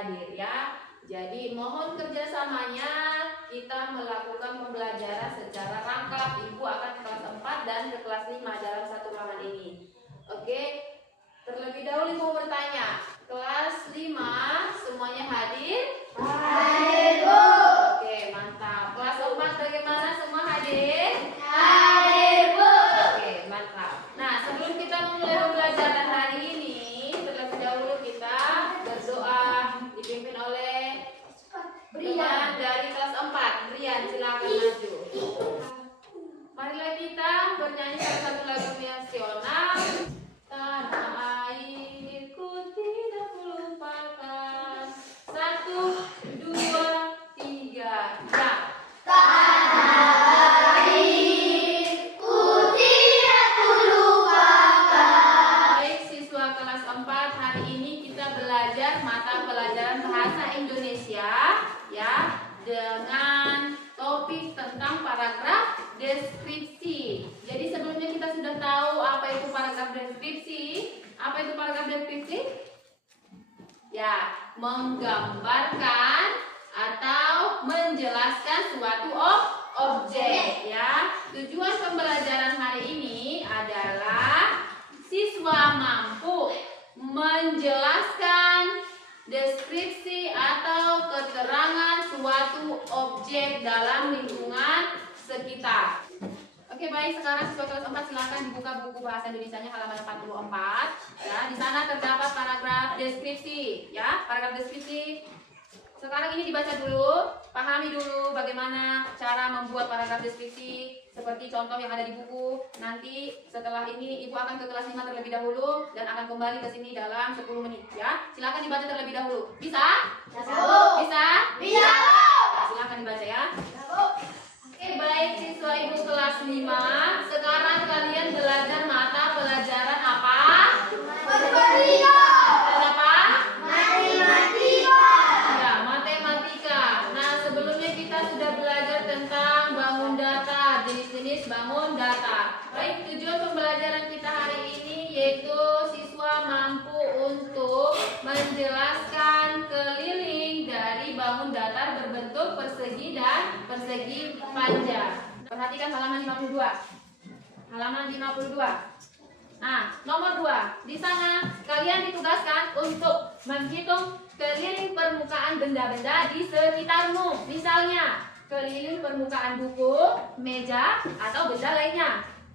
hadir ya. Jadi mohon kerjasamanya, kita melakukan pembelajaran secara rangkap. Ibu akan ke kelas 4 dan ke kelas 5 dalam satu ruangan ini. Oke, terlebih dahulu Ibu bertanya, kelas 5 semuanya hadir? Hadir, Bu. Oke, mantap. Kelas 4 bagaimana, semua hadir? Hadir, Bu. Oke, mantap. Nah, sebelum kita memulai pembelajaran hari ini, terlebih dahulu kita berdoa dipimpin oleh teman dari kelas 4. Brian, silakan maju. Marilah kita bernyanyi satu lagu nasional. Tanah airku tidak kulupakan. 1, 2, 3, ya. Tanah airku tidak kulupakan. Baik, siswa kelas 4, hari ini kita belajar mata pelajaran bahasa Indonesia ya, dengan topik tentang paragraf deskripsi. Jadi sebelumnya kita sudah tahu apa itu paragraf deskripsi. Apa itu paragraf deskripsi? Ya, menggambarkan atau menjelaskan suatu objek ya. Tujuan pembelajaran hari ini adalah siswa mampu menjelaskan deskripsi atau keterangan suatu objek dalam lingkungan sekitar. Oke, baik, sekarang siswa kelas 4 silakan dibuka buku bahasa Indonesianya halaman 44. Ya, di sana terdapat paragraf deskripsi, ya, paragraf deskripsi. Sekarang ini dibaca dulu, pahami dulu bagaimana cara membuat paragraf deskripsi seperti contoh yang ada di buku. Nanti setelah ini Ibu akan ke kelas 5 terlebih dahulu dan akan kembali ke sini dalam 10 menit ya. Silakan dibaca terlebih dahulu. Bisa? Bisa, Bu. Bisa? Bisa, Bu. Nah, silakan dibaca ya. Bisa, Bu. Oke, baik siswa Ibu kelas 5. Sekarang kalian belajar mata pelajaran apa? Matematika. Dan apa? Matematika. Ya, matematika. Nah, sebelumnya kita sudah belajar tentang bangun data, jenis-jenis bangun data. Baik, tujuan pembelajaran kita hari ini yaitu siswa mampu untuk menjelaskan keliling dari bangun datar berbentuk persegi dan persegi panjang. Perhatikan halaman 52. Halaman 52. Nah, nomor 2. Di sana kalian ditugaskan untuk menghitung keliling permukaan benda-benda di sekitarmu. Misalnya, keliling permukaan buku, meja, atau benda lainnya.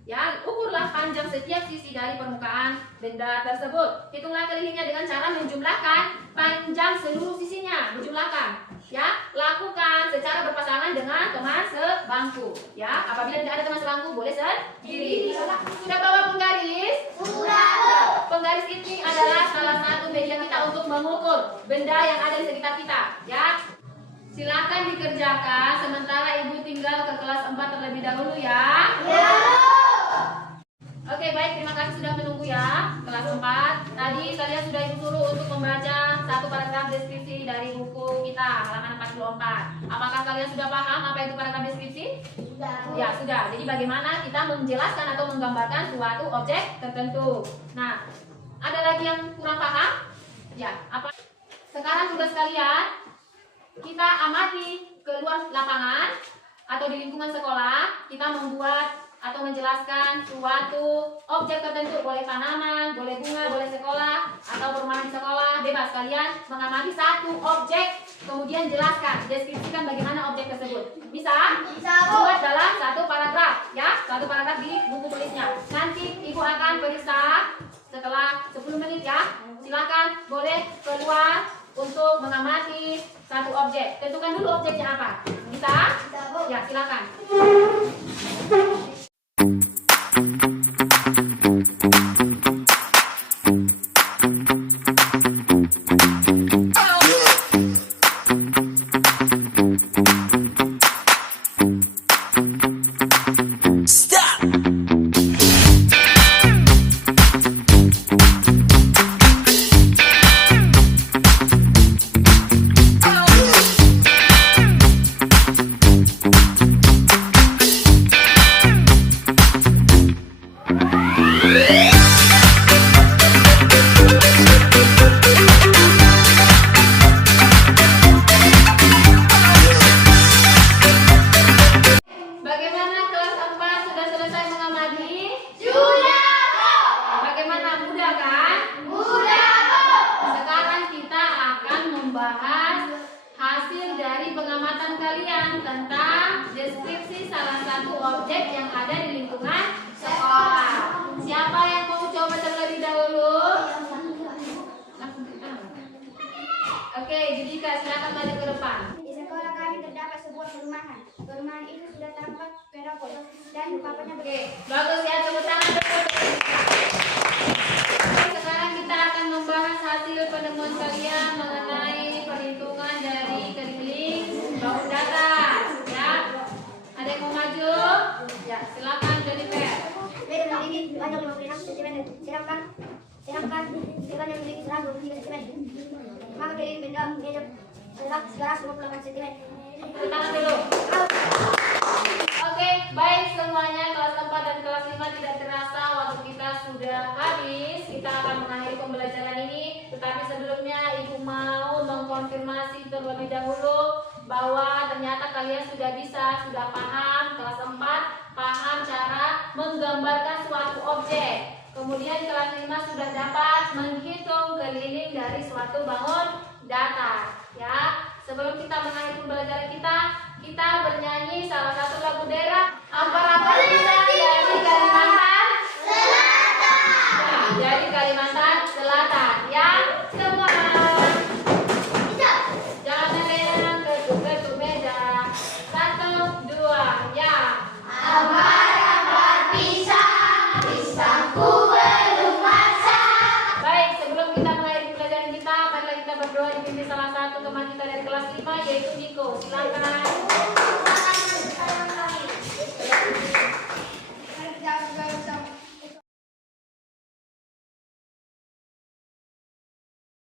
Ya, ukurlah panjang setiap sisi dari permukaan benda tersebut. Hitunglah kelilingnya dengan cara menjumlahkan panjang seluruh sisinya. Menjumlahkan. Ya, lakukan secara berpasangan dengan teman sebangku. Ya, apabila tidak ada teman sebangku boleh sendiri. Sudah bawa penggaris? Sudah, Bu. Penggaris ini adalah salah satu media kita untuk mengukur benda yang ada di sekitar kita. Ya, silakan dikerjakan. Sementara Ibu tinggal ke kelas 4 terlebih dahulu ya. Ya, Bu. Oke, baik, terima kasih sudah menunggu ya. Kelas 4. Tadi kalian sudah Ibu suruh untuk membaca satu paragraf deskripsi dari buku kita halaman 44. Apakah kalian sudah paham apa itu paragraf deskripsi? Sudah, Bu. Ya, sudah. Jadi bagaimana kita menjelaskan atau menggambarkan suatu objek tertentu. Nah, ada lagi yang kurang paham? Ya, apa? Sekarang tugas kalian, kita amati keluar lapangan atau di lingkungan sekolah, kita membuat atau menjelaskan suatu objek tertentu, boleh tanaman, boleh bunga, boleh sekolah, atau perumahan di sekolah, bebas. Kalian mengamati satu objek, kemudian jelaskan, deskripsikan bagaimana objek tersebut. Bisa? Bisa, Bu. Buat dalam satu paragraf, ya, satu paragraf di buku tulisnya. Nanti Ibu akan periksa setelah 10 menit ya. Silakan, boleh keluar untuk mengamati satu objek. Tentukan dulu objeknya apa. Bisa? Bisa, Bu. Ya, silakan. pembahasan kalian tentang deskripsi salah satu objek yang ada di lingkungan sekolah. Siapa yang mau coba terlebih dahulu? Oke, Judika, silakan maju ke depan. Di sekolah kami terdapat sebuah perumahan. Perumahan itu sudah tampak perokok dan papannya Oke, bagus ya, tepuk tangan dulu. Oke, sekarang kita akan membahas hasil penemuan kalian mengenai perhitungan dari keliling bangun datar. Ya, ada yang mau maju? Ya, silakan Jennifer. Medan memiliki panjang 56 cm, sedangkan depan yang memiliki selang 23 cm. Maka keliling benda sekarang 28 cm. Tepuk tangan dulu. Oke, baik semuanya, kelas 4 dan kelas 5 tidak terasa waktu kita sudah habis. Kita akan mengakhiri pembelajaran ini, tetapi sebelumnya Ibu mau mengkonfirmasi terlebih dahulu bahwa ternyata kalian sudah paham kelas 4, paham cara menggambarkan suatu objek. Kemudian kelas 5 sudah dapat menghitung keliling dari suatu bangun datar. Ya, sebelum kita mengakhiri pembelajaran kita bernyanyi salah satu lagu daerah. Apa bisa dari Kalimantan Selatan. Ya, dari Kalimantan Selatan. Ya, semua. Jangan yang ketuk meja. 1, 2, ya. Amar pisang, pisangku belum masak. Baik, sebelum kita mengakhiri pembelajaran kita, marilah kita berdoa dipimpin salah satu teman kita dari kelas 5 yaitu Niko. Silakan.